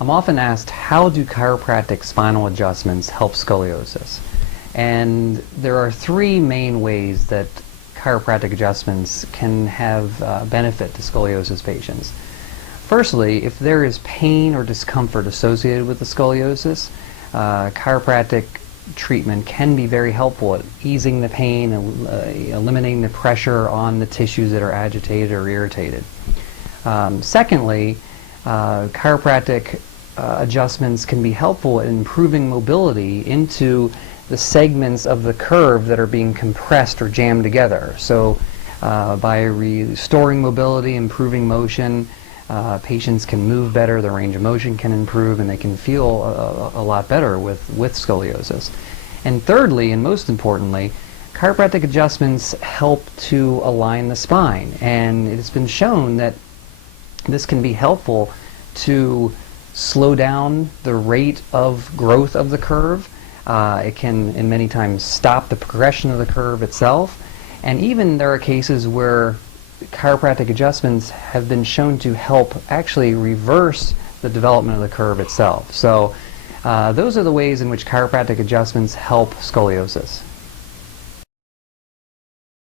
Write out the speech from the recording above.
I'm often asked, how do chiropractic spinal adjustments help scoliosis? And there are three main ways that chiropractic adjustments can have benefit to scoliosis patients. Firstly, if there is pain or discomfort associated with the scoliosis, chiropractic treatment can be very helpful at easing the pain and eliminating the pressure on the tissues that are agitated or irritated. Secondly, chiropractic adjustments can be helpful in improving mobility into the segments of the curve that are being compressed or jammed together. So by restoring mobility, improving motion, patients can move better, their range of motion can improve, and they can feel a lot better with scoliosis. And thirdly, and most importantly, chiropractic adjustments help to align the spine. And it's been shown that this can be helpful to slow down the rate of growth of the curve. It can, in many times, stop the progression of the curve itself. And even there are cases where chiropractic adjustments have been shown to help actually reverse the development of the curve itself. So those are the ways in which chiropractic adjustments help scoliosis.